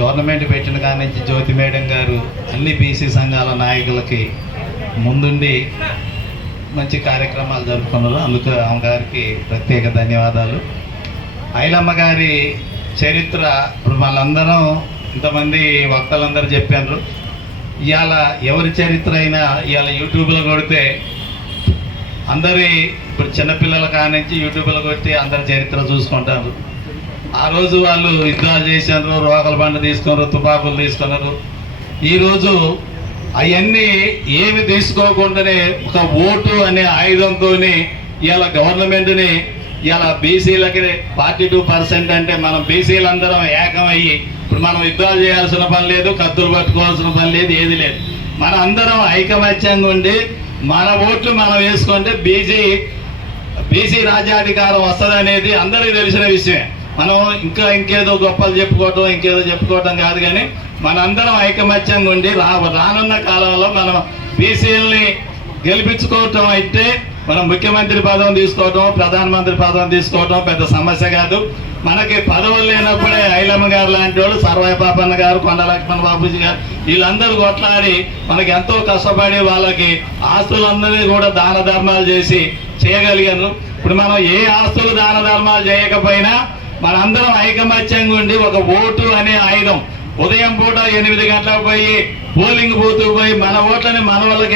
Government పెట్టిన కాడి నుంచి జ్యోతి మేడం గారు అన్ని బీసీ సంఘాల నాయకులకి ముందుండి మంచి కార్యక్రమాలు జరుపుకున్నారు. అందుకు అమ్మగారికి ప్రత్యేక ధన్యవాదాలు. ఐలమ్మ గారి చరిత్ర ఇప్పుడు వాళ్ళందరం ఇంతమంది వక్తలందరూ చెప్పారు. ఇవాళ ఎవరి చరిత్ర అయినా ఇవాళ యూట్యూబ్లో కొడితే అందరి ఇప్పుడు చిన్నపిల్లల కానించి యూట్యూబ్లో కొట్టి అందరి చరిత్ర చూసుకుంటారు. ఆ రోజు వాళ్ళు యుద్ధాలు చేశారు, రోకల బండ తీసుకున్నారు, తుపాకులు తీసుకున్నారు. ఈరోజు అవన్నీ ఏమి తీసుకోకుండానే ఒక ఓటు అనే ఆయుధంతో ఇవాళ గవర్నమెంట్ని ఇలా బీసీలకి 42% అంటే మనం బీసీలందరం ఏకమయ్యి ఇప్పుడు మనం యుద్ధాలు చేయాల్సిన పని లేదు, కత్తులు పట్టుకోవాల్సిన పని లేదు, ఏది లేదు. మన అందరం ఐకమత్యంగా ఉండి మన ఓట్లు మనం వేసుకుంటే బీసీ రాజ్యాధికారం వస్తుంది అనేది అందరికీ తెలిసిన విషయమే. మనం ఇంకేదో గొప్పలు చెప్పుకోవటం కాదు, కానీ మనందరం ఐకమత్యంగా ఉండి రానున్న కాలంలో మనం బీసీలని గెలిపించుకోవటం అయితే మనం ముఖ్యమంత్రి పదం తీసుకోవటం, ప్రధానమంత్రి పదం తీసుకోవటం పెద్ద సమస్య కాదు. మనకి పదవులు లేనప్పుడే ఐలమ్మ గారు లాంటి వాళ్ళు, సర్వాయి పాపన్న గారు, కొండ లక్ష్మణ బాబుజీ గారు వీళ్ళందరూ కొట్లాడి మనకి ఎంతో కష్టపడి వాళ్ళకి ఆస్తులందరినీ కూడా దాన ధర్మాలు చేసి చేయగలిగారు. ఇప్పుడు మనం ఏ ఆస్తులు దాన ధర్మాలు చేయకపోయినా మనందరం ఐకమత్యంగా ఉండి ఒక ఓటు అనే ఆయుధం ఉదయం పూట 8 గంటలకు పోయి పోలింగ్ బూత్ పోయి మన ఓట్లని మన వాళ్ళకి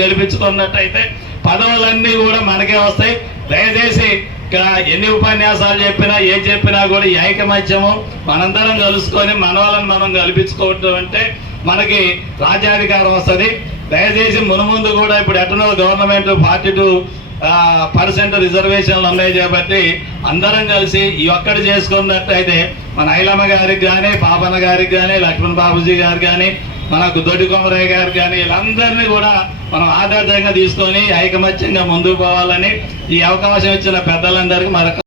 గెలిపించుకున్నట్టయితే పదవులన్నీ కూడా మనకే వస్తాయి. దయచేసి ఇక్కడ ఎన్ని ఉపన్యాసాలు చెప్పినా ఏం చెప్పినా కూడా ఈ ఐకమత్యము మనందరం కలుసుకొని మన వాళ్ళని మనం గెలిపించుకోవటం అంటే మనకి రాజ్యాధికారం వస్తుంది. దయచేసి మునుముందు కూడా ఇప్పుడు ఎట్టనో గవర్నమెంట్ 42% రిజర్వేషన్లు ఉన్నాయి కాబట్టి అందరం కలిసి ఈ ఒక్కటి చేసుకున్నట్టయితే మన ఐలమ్మ గారికి కానీ, పాపన్న గారికి కానీ, లక్ష్మణ్ బాబుజీ గారు కానీ, మనకు దొడ్డి కొమరయ్య గారు కానీ వీళ్ళందరినీ కూడా మనం ఆదర్శంగా తీసుకొని ఐకమత్యంగా ముందుకు పోవాలని ఈ అవకాశం ఇచ్చిన పెద్దలందరికీ మరొక